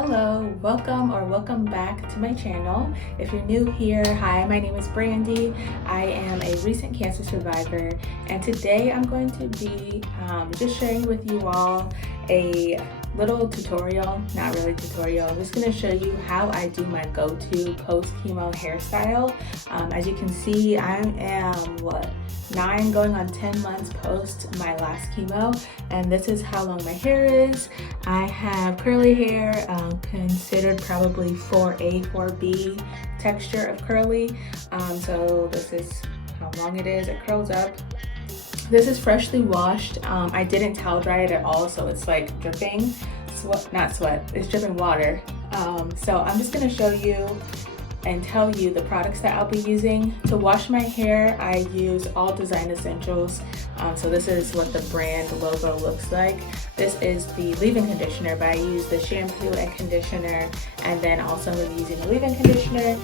Hello, welcome back to my channel. If you're new here, hi, my name is Brandi. I am a recent cancer survivor, and today I'm going to be just sharing with you all a little tutorial, not really tutorial. I'm just going to show you how I do my go-to post-chemo hairstyle. As you can see, I am 9 going on 10 months post my last chemo, and this is how long my hair is. I have curly hair, considered probably 4A, 4B texture of curly. So this is how long it is. It curls up. This is freshly washed. I didn't towel dry it at all, so it's like dripping, not sweat, it's dripping water. So I'm just gonna show you and tell you the products that I'll be using. To wash my hair, I use All Design Essentials. So this is what the brand logo looks like. This is the leave-in conditioner, but I use the shampoo and conditioner, and then also I'm using the leave-in conditioner.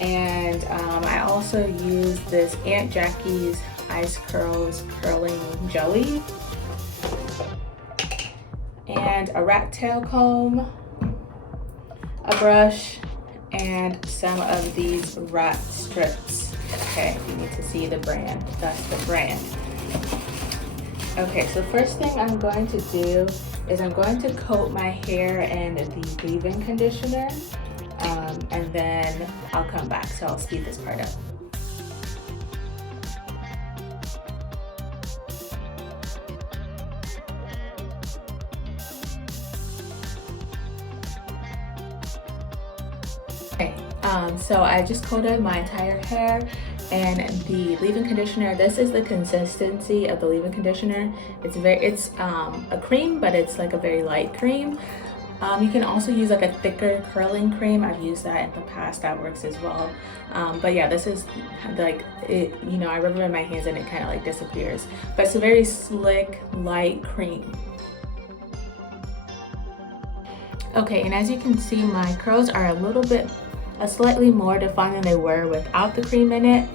And I also use this Aunt Jackie's Ice Curls Curling Jelly, and a rat tail comb, a brush, and some of these rat strips. Okay, you need to see the brand. That's the brand. Okay, so first thing I'm going to do is I'm going to coat my hair in the leave-in conditioner, and then I'll come back. So I'll speed this part up. Okay, so I just coated my entire hair and the leave-in conditioner. This is the consistency of the leave-in conditioner. It's a cream, but it's like a very light cream. You can also use like a thicker curling cream. I've used that in the past, that works as well. But yeah, this is like it, I rub it in my hands and it kind of like disappears. But it's a very slick, light cream. Okay, and as you can see, my curls are slightly more defined than they were without the cream in it.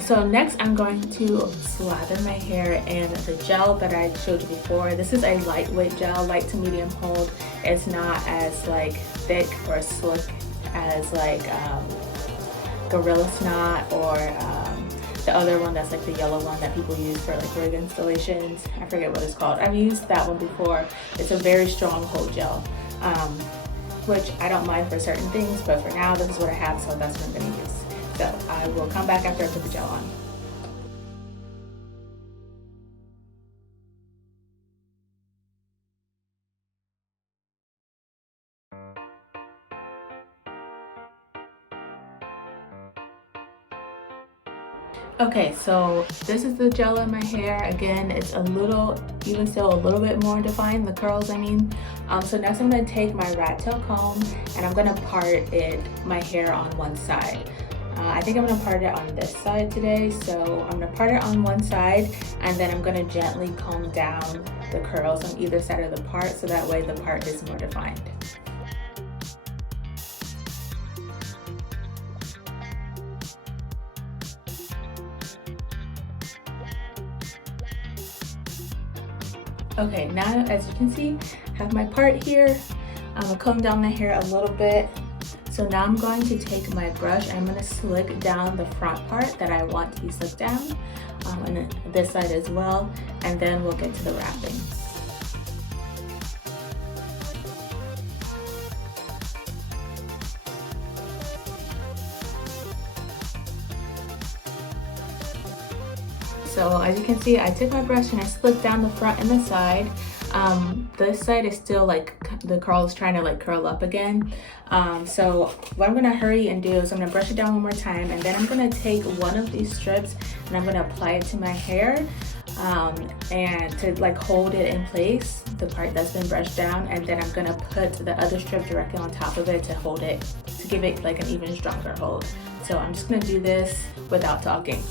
So next I'm going to slather my hair in the gel that I showed you before. This is a lightweight gel, light to medium hold. It's not as like thick or slick as like Gorilla Snot or the other one that's like the yellow one that people use for like wig installations. I forget what it's called. I've used that one before. It's a very strong hold gel, which I don't mind for certain things, but for now this is what I have, so that's what I'm going to use. So I will come back after I put the gel on. Okay, so this is the gel in my hair. Again, it's even still a little bit more defined, the curls I mean. So next I'm going to take my rat tail comb and I'm going to part my hair on one side. I think I'm going to part it on this side today, so I'm going to part it on one side and then I'm going to gently comb down the curls on either side of the part, so that way the part is more defined. Okay, now as you can see, I have my part here. I'm gonna comb down my hair a little bit. So now I'm going to take my brush. I'm gonna slick down the front part that I want to be slicked down, and then this side as well, and then we'll get to the wrapping. So as you can see, I took my brush and I slicked down the front and the side. This side is still like the curl is trying to like curl up again. So what I'm gonna hurry and do is I'm gonna brush it down one more time, and then I'm gonna take one of these strips and I'm gonna apply it to my hair, and to like hold it in place, the part that's been brushed down, and then I'm gonna put the other strip directly on top of it to hold it, to give it like an even stronger hold. So I'm just gonna do this without talking.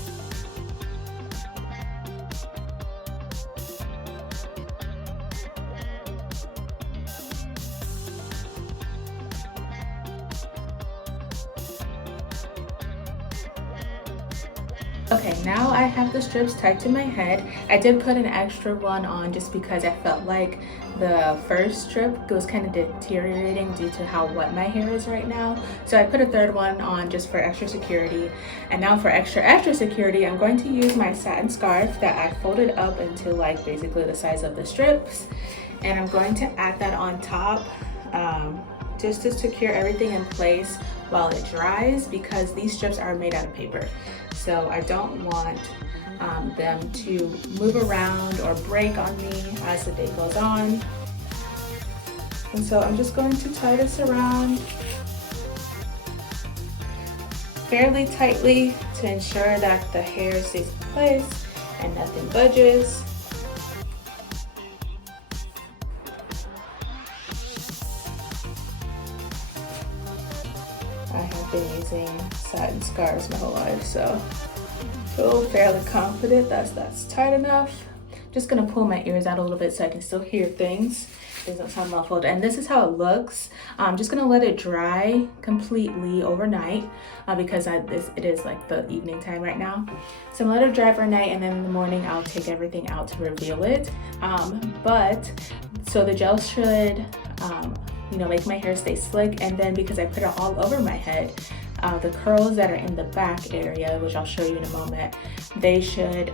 Okay, now I have the strips tied to my head. I did put an extra one on just because I felt like the first strip was kind of deteriorating due to how wet my hair is right now. So I put a third one on just for extra security. And now for extra security, I'm going to use my satin scarf that I folded up into like basically the size of the strips. And I'm going to add that on top just to secure everything in place while it dries, because these strips are made out of paper. So I don't want them to move around or break on me as the day goes on. And so I'm just going to tie this around fairly tightly to ensure that the hair stays in place and nothing budges. I have been using satin scarves my whole life, so I feel fairly confident that's tight enough. Just gonna pull my ears out a little bit so I can still hear things. It doesn't sound muffled. And this is how it looks. I'm just gonna let it dry completely overnight because it is like the evening time right now. So I'm gonna let it dry overnight, and then in the morning I'll take everything out to reveal it. So the gel should make my hair stay slick, and then because I put it all over my head, the curls that are in the back area, which I'll show you in a moment, they should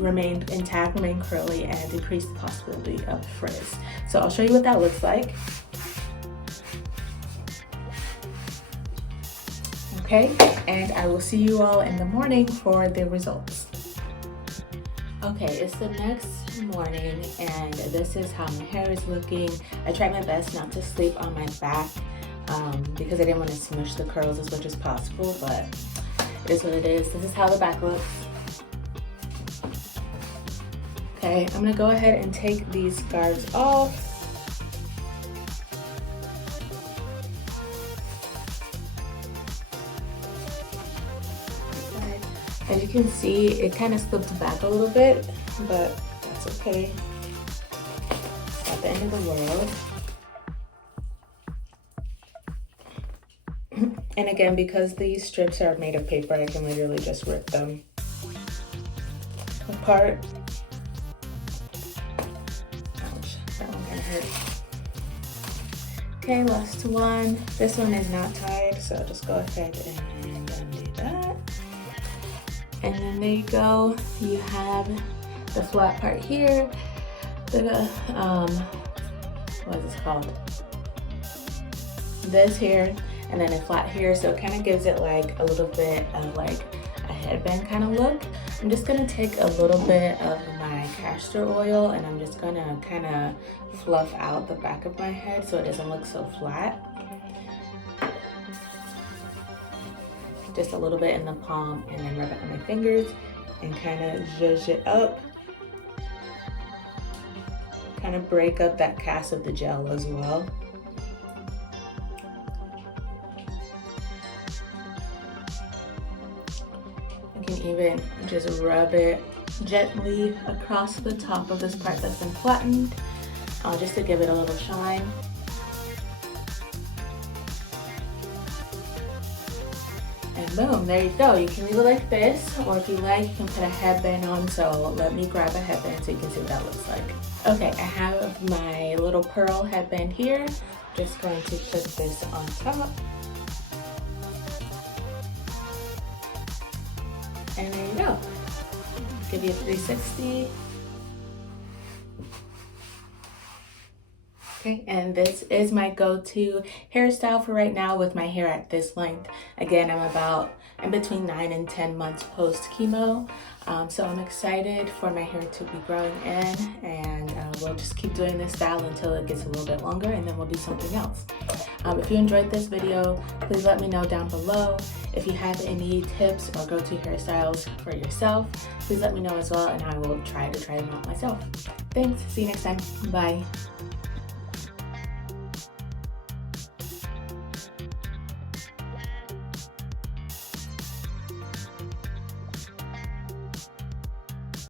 remain intact, remain curly, and decrease the possibility of frizz. So I'll show you what that looks like. Okay, and I will see you all in the morning for the results. Okay, it's the next morning, and this is how my hair is looking. I tried my best not to sleep on my back because I didn't want to smush the curls as much as possible, but it is what it is. This is how the back looks. Okay, I'm gonna go ahead and take these guards off. As you can see, it kind of slipped back a little bit, but that's okay. Not the end of the world. And again, because these strips are made of paper, I can literally just rip them apart. Ouch, that one kind of hurt. Okay, last one. This one is not tied, so I'll just go ahead and undo that. And then there you go. You have the flat part here. What is this called? This here, and then a flat here. So it kind of gives it like a little bit of like a headband kind of look. I'm just gonna take a little bit of my castor oil, and I'm just gonna kind of fluff out the back of my head so it doesn't look so flat. Just a little bit in the palm, and then rub it on my fingers and kind of zhuzh it up. Kind of break up that cast of the gel as well. You can even just rub it gently across the top of this part that's been flattened, just to give it a little shine. And boom, there you go. You can leave it like this, or if you like, you can put a headband on. So let me grab a headband so you can see what that looks like. Okay, I have my little pearl headband here. Just going to put this on top. And there you go. Give you a 360. Okay, and this is my go-to hairstyle for right now with my hair at this length. Again, I'm about in between 9 and 10 months post chemo. So I'm excited for my hair to be growing in, and we'll just keep doing this style until it gets a little bit longer, and then we'll do something else. If you enjoyed this video, please let me know down below. If you have any tips or go-to hairstyles for yourself, please let me know as well, and I will try them out myself. Thanks, see you next time, bye.